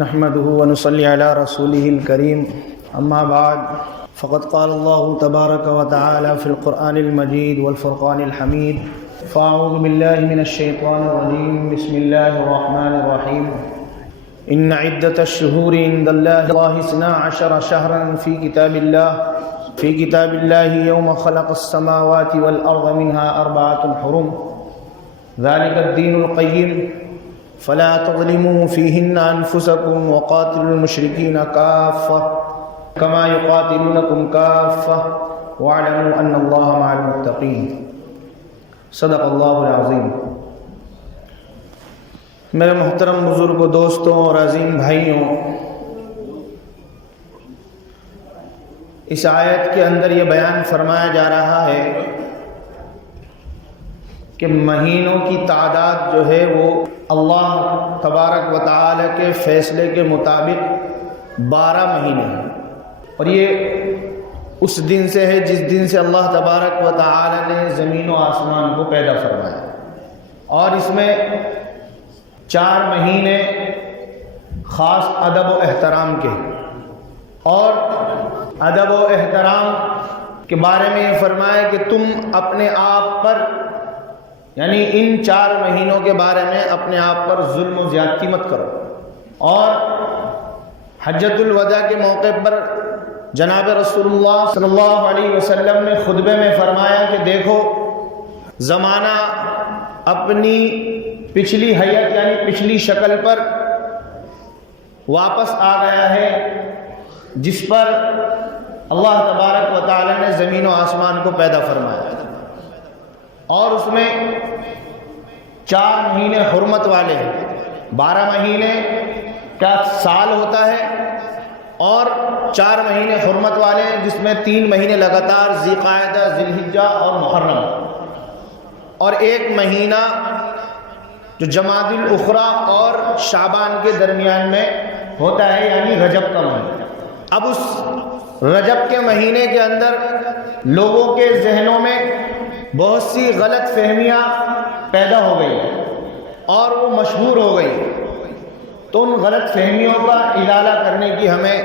نحمده ونصلي على رسوله الكريم أما بعد فقد قال الله تبارك وتعالى في القرآن المجيد والفرقان الحميد فأعوذ بالله من الشيطان الرجيم بسم الله الرحمن الرحيم إن عدة الشهور عند الله 12 شهرا في كتاب الله يوم خلق السماوات والأرض منها 4 حرم ذلك الدين القيم فلا تظلموا فيهن أنفسكم وقاتلوا المشركين كافة كما يقاتلونكم كافة واعلموا أن الله مع المتقين صدق اللہ العظیم۔ میرے محترم بزرگوں، دوستوں اور عظیم بھائیوں، اس آیت کے اندر یہ بیان فرمایا جا رہا ہے کہ مہینوں کی تعداد جو ہے وہ اللہ تبارک و تعالی کے فیصلے کے مطابق 12 مہینے ہیں، اور یہ اس دن سے ہے جس دن سے اللہ تبارک و تعالی نے زمین و آسمان کو پیدا فرمایا، اور اس میں 4 مہینے خاص ادب و احترام کے، اور ادب و احترام کے بارے میں یہ فرمایا کہ تم اپنے آپ پر، یعنی ان 4 مہینوں کے بارے میں اپنے آپ پر ظلم و زیادتی مت کرو۔ اور حجۃ الوداع کے موقع پر جناب رسول اللہ صلی اللہ علیہ وسلم نے خطبے میں فرمایا کہ دیکھو، زمانہ اپنی پچھلی حیت یعنی پچھلی شکل پر واپس آ گیا ہے، جس پر اللہ تبارک و تعالی نے زمین و آسمان کو پیدا فرمایا، اور اس میں 4 مہینے حرمت والے ہیں۔ 12 مہینے کا سال ہوتا ہے، اور 4 مہینے حرمت والے ہیں، جس میں 3 مہینے لگاتار ذی القعدہ، ذی الحجہ اور محرم، اور 1 مہینہ جو جمادی الاخری اور شعبان کے درمیان میں ہوتا ہے، یعنی رجب کا مہینہ۔ اب اس رجب کے مہینے کے اندر لوگوں کے ذہنوں میں بہت سی غلط فہمیاں پیدا ہو گئی اور وہ مشہور ہو گئی، تو ان غلط فہمیوں کا ازالہ کرنے کی ہمیں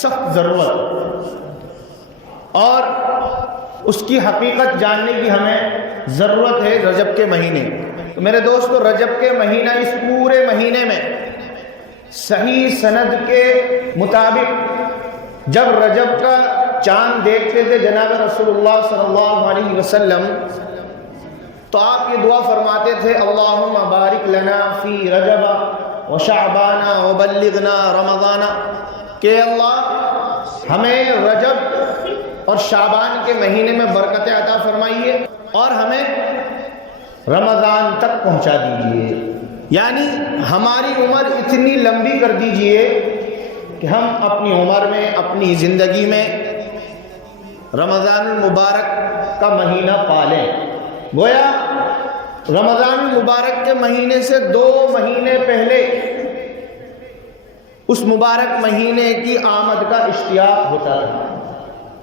سخت ضرورت، اور اس کی حقیقت جاننے کی ہمیں ضرورت ہے رجب کے مہینے۔ تو میرے دوستو، رجب کے مہینہ، اس پورے مہینے میں صحیح سند کے مطابق جب رجب کا چاند دیکھتے تھے جناب رسول اللہ صلی اللہ علیہ وسلم، تو آپ یہ دعا فرماتے تھے، اللہم بارک لنا فی رجب وشعبان وبلغنا رمضان، کہ اللہ ہمیں رجب اور شعبان کے مہینے میں برکتیں عطا فرمائیے، اور ہمیں رمضان تک پہنچا دیجئے، یعنی ہماری عمر اتنی لمبی کر دیجئے کہ ہم اپنی عمر میں، اپنی زندگی میں رمضان المبارک کا مہینہ پالیں۔ گویا رمضان المبارک کے مہینے سے 2 مہینے پہلے اس مبارک مہینے کی آمد کا اشتیاق ہوتا ہے۔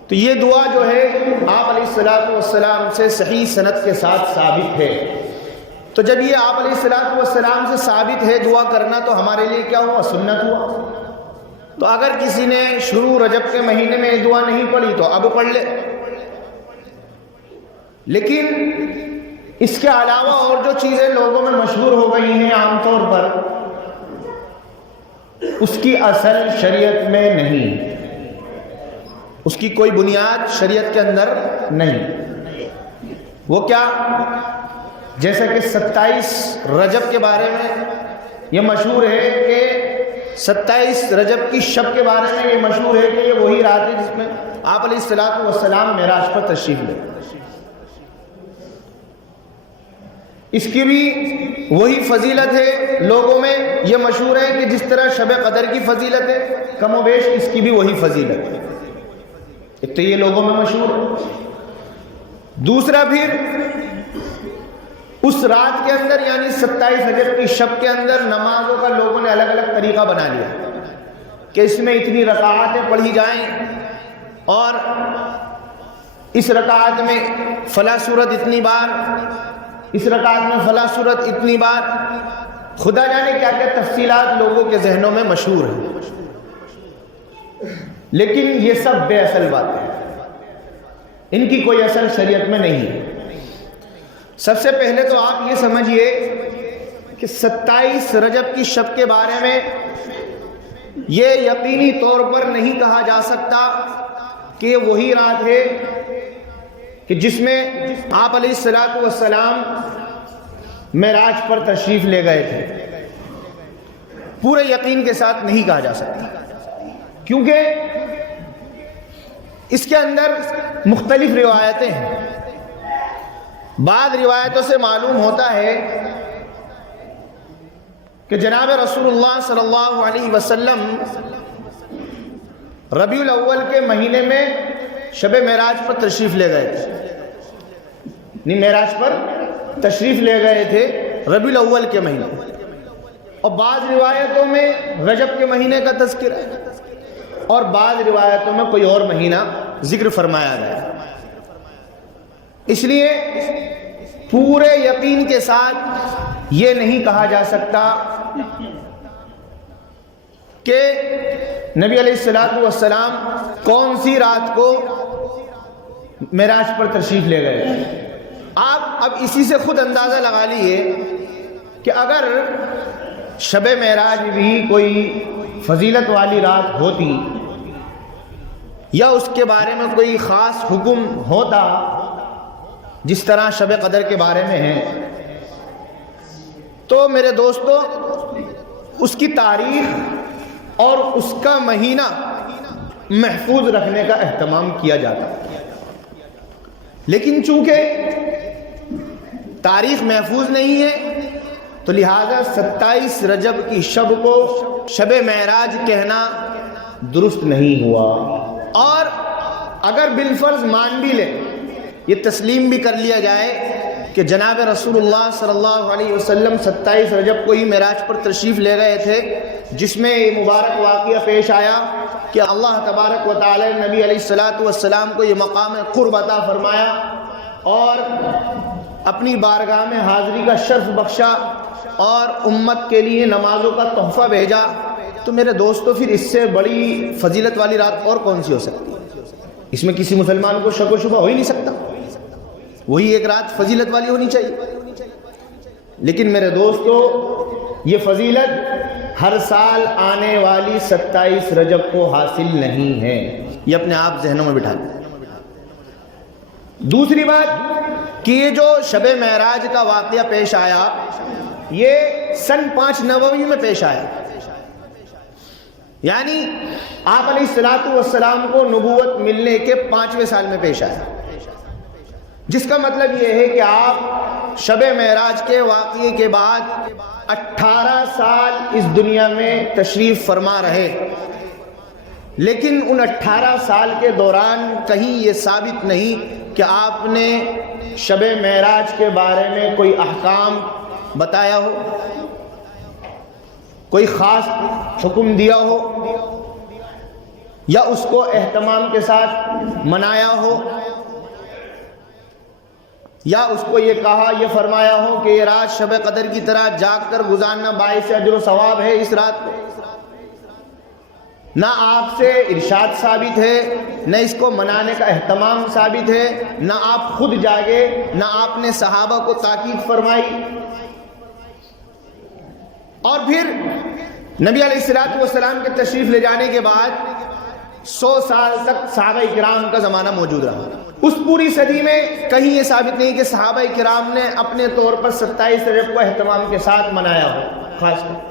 تو یہ دعا جو ہے آپ علیہ السلام سے صحیح سند کے ساتھ ثابت ہے۔ تو جب یہ آپ علیہ السلام سے ثابت ہے دعا کرنا، تو ہمارے لیے کیا ہوا؟ سنت ہوا۔ تو اگر کسی نے شروع رجب کے مہینے میں یہ دعا نہیں پڑھی تو اب پڑھ لے، لیکن اس کے علاوہ اور جو چیزیں لوگوں میں مشہور ہو گئی ہیں عام طور پر، اس کی اصل شریعت میں نہیں، اس کی کوئی بنیاد شریعت کے اندر نہیں۔ وہ کیا؟ جیسا کہ 27 رجب کے بارے میں یہ مشہور ہے کہ 27 رجب کی شب کے بارے میں یہ مشہور ہے کہ یہ وہی رات ہے جس میں آپ علیہ السلام معراج پر تشریف لے۔ اس کی بھی وہی فضیلت ہے، لوگوں میں یہ مشہور ہے کہ جس طرح شب قدر کی فضیلت ہے، کم و بیش اس کی بھی وہی فضیلت ہے۔ ایک تو یہ لوگوں میں مشہور ہے، دوسرا پھر اس رات کے اندر یعنی 27 رجب کی شب کے اندر نمازوں کا لوگوں نے الگ الگ طریقہ بنا لیا کہ اس میں اتنی رکعاتیں پڑھی جائیں، اور اس رکعت میں فلاں سورت اتنی بار، اس رکعت میں فلاں سورت اتنی بار، خدا جانے کیا کیا تفصیلات لوگوں کے ذہنوں میں مشہور ہیں، لیکن یہ سب بے اصل باتیں ہیں، ان کی کوئی اصل شریعت میں نہیں ہے۔ سب سے پہلے تو آپ یہ سمجھیے کہ 27 رجب کی شب کے بارے میں یہ یقینی طور پر نہیں کہا جا سکتا کہ یہ وہی رات ہے کہ جس میں آپ علیہ السلام معراج پر تشریف لے گئے تھے۔ پورے یقین کے ساتھ نہیں کہا جا سکتا، کیونکہ اس کے اندر مختلف روایتیں ہیں۔ بعض روایتوں سے معلوم ہوتا ہے کہ جناب رسول اللہ صلی اللہ علیہ وسلم ربیع الاول کے مہینے میں شب معراج پر تشریف لے گئے تھے، معراج پر تشریف لے گئے تھے ربیع الاول کے مہینے، اور بعض روایتوں میں رجب کے مہینے کا تذکرہ ہے اور بعض روایتوں میں کوئی اور مہینہ ذکر فرمایا گیا۔ اس لیے پورے یقین کے ساتھ یہ نہیں کہا جا سکتا کہ نبی علیہ السلام کون سی رات کو معراج پر تشریف لے گئے۔ آپ اب اسی سے خود اندازہ لگا لیجئے کہ اگر شب معراج بھی کوئی فضیلت والی رات ہوتی یا اس کے بارے میں کوئی خاص حکم ہوتا جس طرح شب قدر کے بارے میں ہے، تو میرے دوستو اس کی تاریخ اور اس کا مہینہ محفوظ رکھنے کا اہتمام کیا جاتا، لیکن چونکہ تاریخ محفوظ نہیں ہے تو لہذا 27 رجب کی شب کو شب معراج کہنا درست نہیں ہوا۔ اور اگر بالفرض مان بھی لے، یہ تسلیم بھی کر لیا جائے کہ جناب رسول اللہ صلی اللہ علیہ وسلم 27 رجب کو ہی معراج پر تشریف لے گئے تھے، جس میں یہ مبارک واقعہ پیش آیا کہ اللہ تبارک و تعالی نے نبی علیہ السلام کو یہ مقام قرب عطا فرمایا اور اپنی بارگاہ میں حاضری کا شرف بخشا اور امت کے لیے نمازوں کا تحفہ بھیجا، تو میرے دوستو پھر اس سے بڑی فضیلت والی رات اور کون سی ہو سکتی؟ اس میں کسی مسلمان کو شک و شبہ ہو ہی نہیں سکتا، وہی ایک رات فضیلت والی ہونی چاہیے۔ لیکن میرے دوستو یہ فضیلت ہر سال آنے والی 27 رجب کو حاصل نہیں ہے، یہ اپنے آپ ذہنوں میں بٹھا لیں۔ دوسری بات کہ یہ جو شب معراج کا واقعہ پیش آیا یہ سن 5 نبوی میں پیش آیا، یعنی آپ علیہ السلام کو نبوت ملنے کے 5ویں سال میں پیش آیا، جس کا مطلب یہ ہے کہ آپ شب معراج کے واقعے کے بعد 18 سال اس دنیا میں تشریف فرما رہے، لیکن ان 18 سال کے دوران کہیں یہ ثابت نہیں کہ آپ نے شب معراج کے بارے میں کوئی احکام بتایا ہو، کوئی خاص حکم دیا ہو یا اس کو اہتمام کے ساتھ منایا ہو یا اس کو یہ کہا یہ فرمایا ہو کہ یہ رات شب قدر کی طرح جاگ کر گزارنا باعث اجر و ثواب ہے اس رات کو۔ نہ آپ سے ارشاد ثابت ہے، نہ اس کو منانے کا اہتمام ثابت ہے، نہ آپ خود جاگے، نہ آپ نے صحابہ کو تاکید فرمائی۔ اور پھر نبی علیہ السلام کے تشریف لے جانے کے بعد 100 سال تک صحابہ کرام کا زمانہ موجود رہا۔ اس پوری صدی میں کہیں یہ ثابت نہیں کہ صحابہ کرام نے اپنے طور پر 27 رجب کو اہتمام کے ساتھ منایا ہو خاص کر۔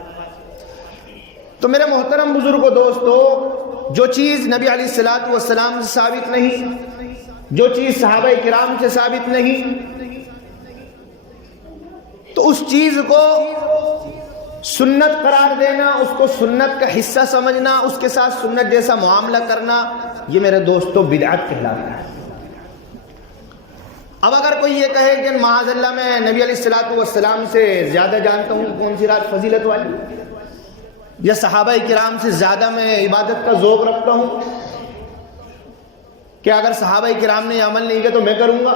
تو میرے محترم بزرگ و دوستو، جو چیز نبی علیہ السلام سے ثابت نہیں، جو چیز صحابہ کرام سے ثابت نہیں، تو اس چیز کو سنت قرار دینا، اس کو سنت کا حصہ سمجھنا، اس کے ساتھ سنت جیسا معاملہ کرنا، یہ میرے دوستو بدعت کہلاتا ہے۔ اب اگر کوئی یہ کہے کہ معاذ اللہ میں نبی علیہ السلام سے زیادہ جانتا ہوں کون سی رات فضیلت والی، یا صحابہ کرام سے زیادہ میں عبادت کا ذوق رکھتا ہوں کہ اگر صحابہ کرام نے یہ عمل نہیں کیا تو میں کروں گا،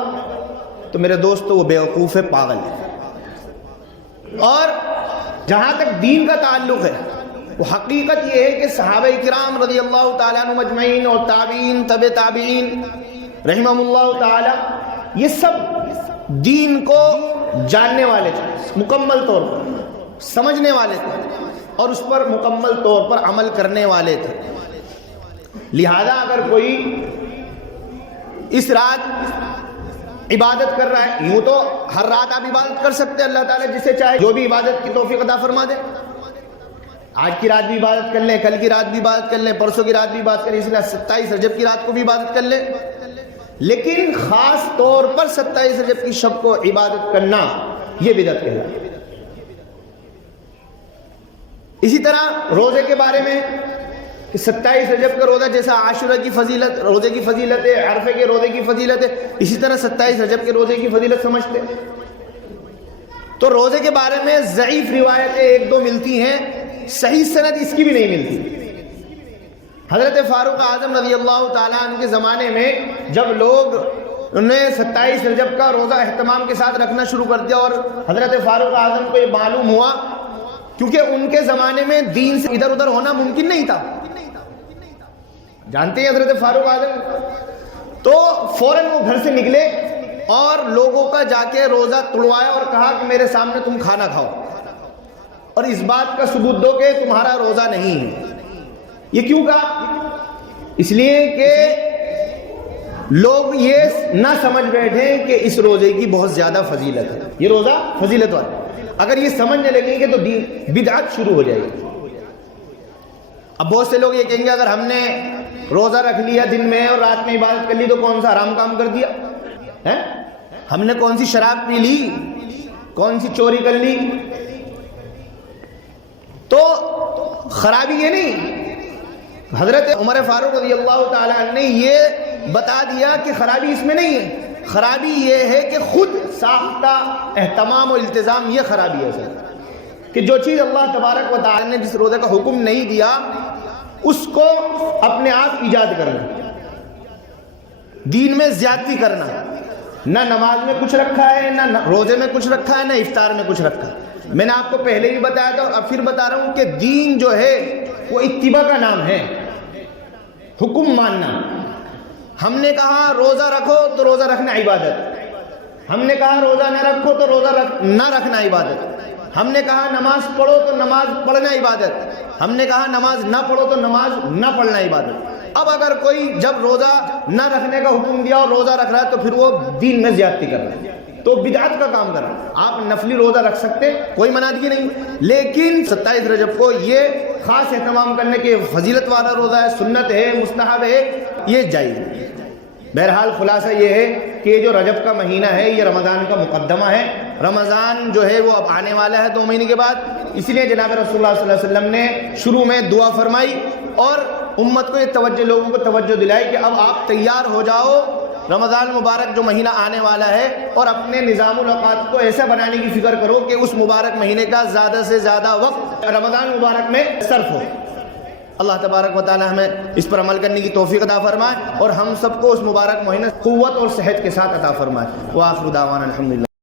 تو میرے دوستو وہ بیوقوف ہے، پاگل ہے۔ اور جہاں تک دین کا تعلق ہے وہ حقیقت یہ ہے کہ صحابہ کرام رضی اللہ تعالیٰ عنہم اجمعین اور تابعین تبع تابعین رحمہم اللہ تعالی یہ سب دین کو جاننے والے تھے، مکمل طور پر سمجھنے والے تھے اور اس پر مکمل طور پر عمل کرنے والے تھے۔ لہذا اگر کوئی اس رات عبادت کر رہا ہے، یوں تو ہر رات آپ عبادت کر سکتے ہیں، اللہ تعالیٰ جسے چاہے جو بھی عبادت کی توفیق عطا فرما دے۔ آج کی رات بھی عبادت کر لیں، کل کی رات بھی عبادت کر لیں، پرسوں کی رات بھی عبادت کر لیں، اس لیے 27 رجب کی رات کو بھی عبادت کر لیں، لیکن خاص طور پر 27 رجب کی شب کو عبادت کرنا یہ بدعت کہلاتا ہے۔ اسی طرح روزے کے بارے میں کہ 27 رجب کا روزہ جیسا عاشورہ کی فضیلت، روزے کی فضیلت ہے، عرفے کے روزے کی فضیلت ہے، اسی طرح 27 رجب کے روزے کی فضیلت سمجھتے ہیں۔ تو روزے کے بارے میں ضعیف روایتیں ایک دو ملتی ہیں، صحیح سند اس کی بھی نہیں ملتی۔ حضرت فاروق اعظم رضی اللہ تعالیٰ عنہ کے زمانے میں جب لوگ انہیں 27 رجب کا روزہ اہتمام کے ساتھ رکھنا شروع کر دیا اور حضرت فاروق اعظم کو یہ معلوم ہوا، کیونکہ ان کے زمانے میں دین سے ادھر ادھر ہونا ممکن نہیں تھا، جانتے ہیں حضرت فاروق اعظم، تو فوراً وہ گھر سے نکلے اور لوگوں کا جا کے روزہ توڑوایا اور کہا کہ میرے سامنے تم کھانا کھاؤ اور اس بات کا ثبوت دو کہ تمہارا روزہ نہیں ہے۔ یہ کیوں کہا؟ اس لیے کہ لوگ یہ نہ سمجھ بیٹھے کہ اس روزے کی بہت زیادہ فضیلت ہے، یہ روزہ فضیلت والا ہے۔ اگر یہ سمجھنے لگیں گے تو بدعت شروع ہو جائے گی۔ اب بہت سے لوگ یہ کہیں گے اگر ہم نے روزہ رکھ لیا دن میں اور رات میں عبادت کر لی تو کون سا حرام کام کر دیا ہے؟ ہم نے کون سی شراب پی لی، کون سی چوری کر لی؟ تو خرابی یہ نہیں، حضرت عمر فاروق رضی اللہ تعالیٰ عنہ نے یہ بتا دیا کہ خرابی اس میں نہیں ہے، خرابی یہ ہے کہ خود ساختہ اہتمام و التزام، یہ خرابی ہے سر، کہ جو چیز اللہ تبارک و تعالی نے جس روزے کا حکم نہیں دیا اس کو اپنے آپ ایجاد کرنا، دین میں زیادتی کرنا، نہ نماز میں کچھ رکھا ہے، نہ روزے میں کچھ رکھا ہے، نہ افطار میں کچھ رکھا ہے۔ میں نے آپ کو پہلے بھی بتایا تھا اور اب پھر بتا رہا ہوں کہ دین جو ہے وہ اتباع کا نام ہے، حکم ماننا۔ ہم نے کہا روزہ رکھو تو روزہ رکھنا عبادت، ہم نے کہا روزہ نہ رکھو تو روزہ نہ رکھنا عبادت، ہم نے کہا نماز پڑھو تو نماز پڑھنا عبادت، ہم نے کہا نماز نہ پڑھو تو نماز نہ پڑھنا عبادت۔ اب اگر کوئی جب روزہ نہ رکھنے کا حکم دیا اور روزہ رکھ رہا ہے تو پھر وہ دین میں زیادتی کر رہا ہے، تو بدعت کا کام کر رہا ہے۔ آپ نفلی روزہ رکھ سکتے، کوئی منادگی نہیں، لیکن 27 رجب کو یہ خاص اہتمام کرنے کے فضیلت والا روزہ ہے، سنت ہے، مستحب ہے، یہ جائز ہے۔ بہرحال خلاصہ یہ ہے کہ یہ جو رجب کا مہینہ ہے یہ رمضان کا مقدمہ ہے، رمضان جو ہے وہ اب آنے والا ہے 2 مہینے کے بعد، اس لیے جناب رسول اللہ صلی اللہ علیہ وسلم نے شروع میں دعا فرمائی اور امت کو یہ توجہ، لوگوں کو توجہ دلائی کہ اب آپ تیار ہو جاؤ، رمضان مبارک جو مہینہ آنے والا ہے، اور اپنے نظام الاوقات کو ایسا بنانے کی فکر کرو کہ اس مبارک مہینے کا زیادہ سے زیادہ وقت رمضان مبارک میں صرف ہو۔ اللہ تبارک و تعالی ہمیں اس پر عمل کرنے کی توفیق عطا فرمائے اور ہم سب کو اس مبارک مہینے قوت اور صحت کے ساتھ عطا فرمائے۔ وآخر دعوانا الحمدللہ۔